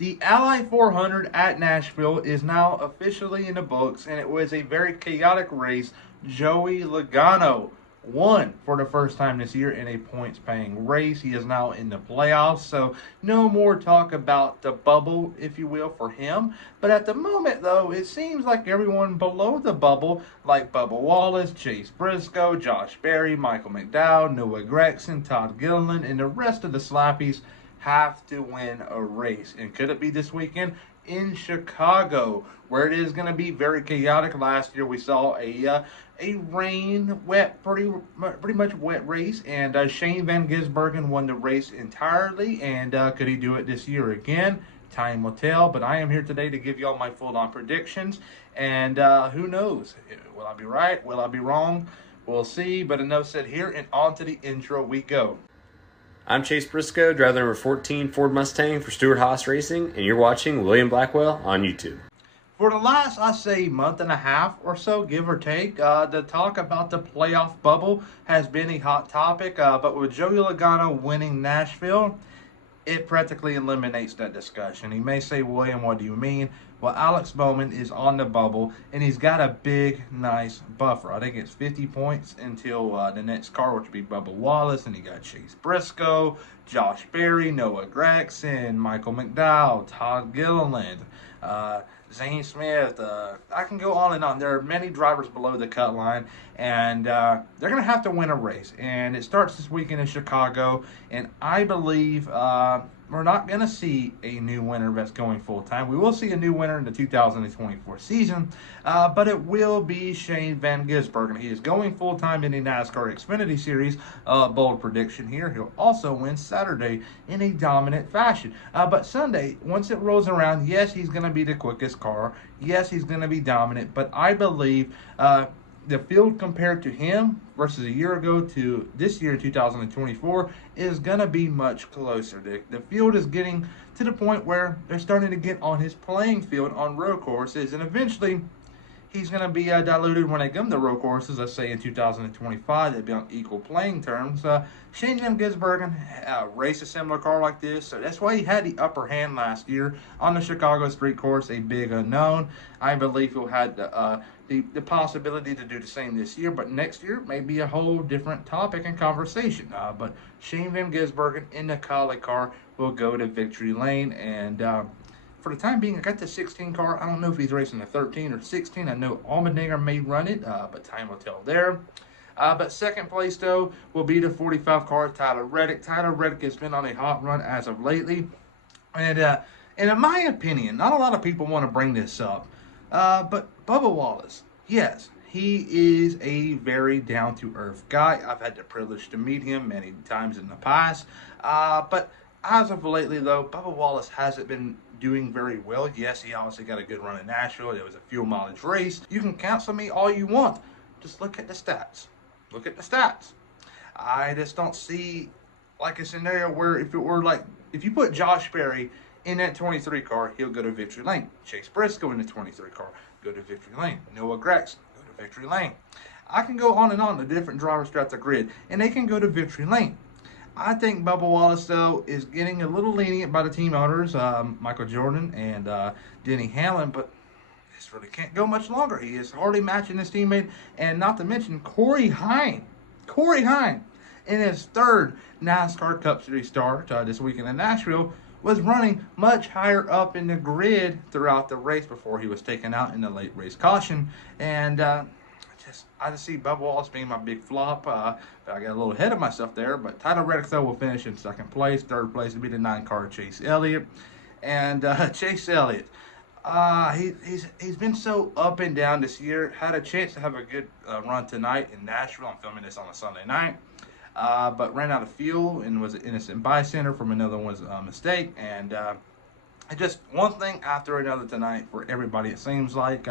The Ally 400 at Nashville is now officially in the books, and it was a very chaotic race. Joey Logano won for the first time this year in a points-paying race. He is now in the playoffs, so no more talk about the bubble, if you will, for him. But at the moment, though, it seems like everyone below the bubble, like Bubba Wallace, Chase Briscoe, Josh Berry, Michael McDowell, Noah Gragson, Todd Gilliland, and the rest of the Slappies have to win a race. And could it be this weekend in Chicago, where it is going to be very chaotic? Last year we saw a rain, wet, pretty much wet race, and Shane Van Gisbergen won the race entirely. And could he do it this year again? Time will tell. But I am here today to give you all my full-on predictions, and who knows? Will I be right? Will I be wrong? We'll see. But enough said here, and on to the intro we go. I'm Chase Briscoe, driver number 14 Ford Mustang for Stewart Haas Racing, and you're watching William Blackwell on YouTube. For the last, I say, month and a half or so, give or take, the talk about the playoff bubble has been a hot topic. But with Joey Logano winning Nashville, it practically eliminates that discussion. He may say, William, what do you mean? Well, Alex Bowman is on the bubble, and he's got a big, nice buffer. I think it's 50 points until the next car, which would be Bubba Wallace, and he got Chase Briscoe, Josh Berry, Noah Gragson, Michael McDowell, Todd Gilliland, Zane Smith. I can go on and on. There are many drivers below the cut line, and they're going to have to win a race. And it starts this weekend in Chicago, and I believe we're not going to see a new winner that's going full-time. We will see a new winner in the 2024 season, but it will be Shane Van Gisbergen. He is going full-time in the NASCAR Xfinity Series. Bold prediction here. He'll also win Saturday in a dominant fashion. But Sunday, once it rolls around, yes, he's going to be the quickest car. Yes, he's going to be dominant, but I believe the field compared to him versus a year ago to this year in 2024 is going to be much closer. The field is getting to the point where they're starting to get on his playing field on road courses, and eventually he's going to be diluted when they come to road courses. Let's say in 2025, they'll be on equal playing terms. Shane Van Gisbergen raced a similar car like this, so that's why he had the upper hand last year on the Chicago street course, a big unknown. I believe he'll have the possibility to do the same this year, but next year may be a whole different topic and conversation. But Shane Van Gisbergen in the Kali car will go to victory lane, and for the time being, I got the 16 car. I don't know if he's racing the 13 or 16. I know Allmendinger may run it, but time will tell there. But second place, though, will be the 45 car, Tyler Reddick. Tyler Reddick has been on a hot run as of lately. And in my opinion, not a lot of people want to bring this up, but Bubba Wallace, yes, he is a very down-to-earth guy. I've had the privilege to meet him many times in the past. But as of lately, though, Bubba Wallace hasn't been doing very well. Yes, he obviously got a good run in Nashville. It was a fuel mileage race. You can counsel me all you want. Just look at the stats. Look at the stats. I just don't see like a scenario where if you put Josh Berry in that 23 car, he'll go to victory lane. Chase Briscoe in the 23 car, go to victory lane. Noah Gragson, go to victory lane. I can go on and on, the different drivers throughout the grid, and they can go to victory lane. I think Bubba Wallace, though, is getting a little lenient by the team owners, Michael Jordan and Denny Hamlin, but this really can't go much longer. He is hardly matching his teammate, and not to mention Corey Hine, in his third NASCAR Cup Series start this weekend in Nashville, was running much higher up in the grid throughout the race before he was taken out in the late race caution. And I just see Bubba Wallace being my big flop. But I got a little ahead of myself there. But Tyler Reddick, though, will finish in second place. Third place will be the 9-car Chase Elliott. And Chase Elliott, he's been so up and down this year. Had a chance to have a good run tonight in Nashville. I'm filming this on a Sunday night. But ran out of fuel and was an innocent bystander from another one's mistake. And just one thing after another tonight for everybody, it seems like,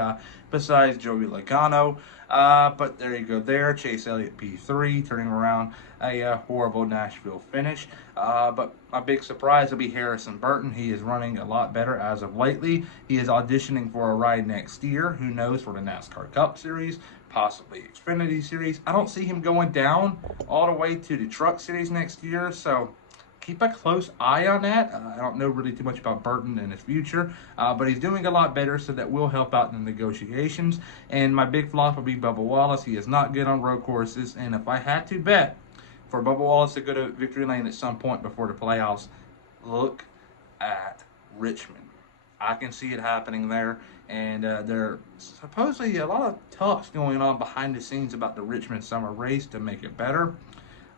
besides Joey Logano. But there you go there. Chase Elliott P3, turning around a horrible Nashville finish. But my big surprise will be Harrison Burton. He is running a lot better as of lately. He is auditioning for a ride next year. Who knows, for the NASCAR Cup Series, possibly Xfinity Series. I don't see him going down all the way to the Truck Series next year. So keep a close eye on that. I don't know really too much about Burton and his future, but he's doing a lot better, so that will help out in the negotiations. And my big flop will be Bubba Wallace. He is not good on road courses, and if I had to bet for Bubba Wallace to go to victory lane at some point before the playoffs, look at Richmond. I can see it happening there, and there are supposedly a lot of talks going on behind the scenes about the Richmond summer race to make it better.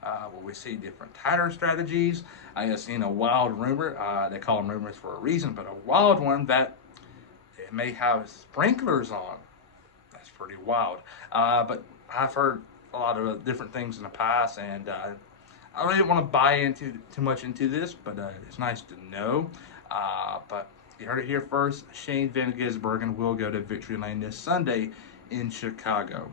Where we see different tire strategies. I have seen a wild rumor, they call them rumors for a reason, but a wild one that it may have sprinklers on. That's pretty wild. But I've heard a lot of different things in the past, and I don't even want to buy into too much into this, but it's nice to know. But you heard it here first. Shane Van Gisbergen will go to victory lane this Sunday in Chicago.